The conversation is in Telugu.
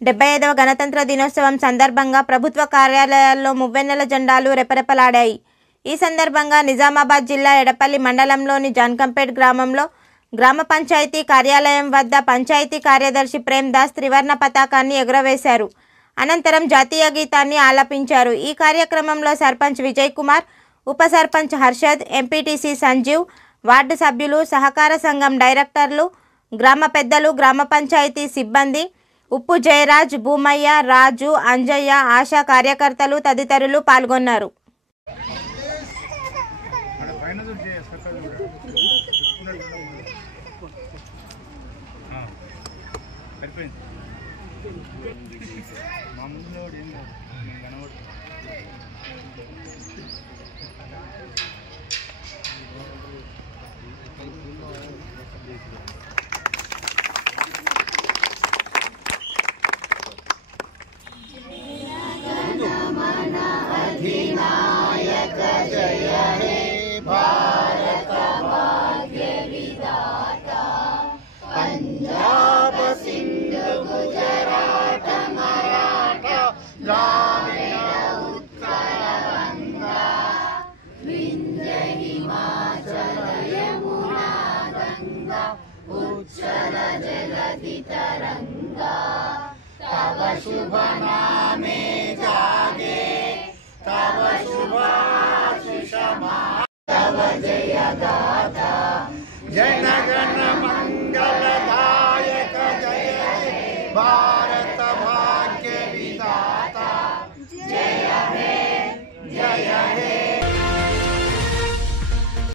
75వ గణతంత్ర దినోత్సవం సందర్భంగా ప్రభుత్వ కార్యాలయాల్లో మువ్వెన్నెల జెండాలు రెపరెపలాడాయి. ఈ సందర్భంగా నిజామాబాద్ జిల్లా ఎడపల్లి మండలంలోని జాన్కంపేట్ గ్రామంలో గ్రామ పంచాయతీ కార్యాలయం వద్ద పంచాయతీ కార్యదర్శి ప్రేమ్దాస్ త్రివర్ణ పతాకాన్ని ఎగురవేశారు. అనంతరం జాతీయ గీతాన్ని ఆలపించారు. ఈ కార్యక్రమంలో సర్పంచ్ విజయ్ కుమార్, ఉప సర్పంచ్ హర్షద్, ఎంపీటీసీ సంజీవ్, వార్డు సభ్యులు, సహకార సంఘం డైరెక్టర్లు, గ్రామ పెద్దలు, గ్రామ పంచాయతీ సిబ్బంది, ఉప్పు జయరాజ్, భూమయ్య, రాజు, అంజయ్య, ఆశా కార్యకర్తలు తదితరులు పాల్గొన్నారు. अधिनायक जय हे भारत भाग्य विधाता, पंजाब सिंध गुजरात मराठा द्राविड़ उत्कल गंगा, विंध्य हिमाचल यमुना गंगा, उच्चल जलधि तरंगा, तव शुभ नामे जागे, तव शुभाशिष तव जय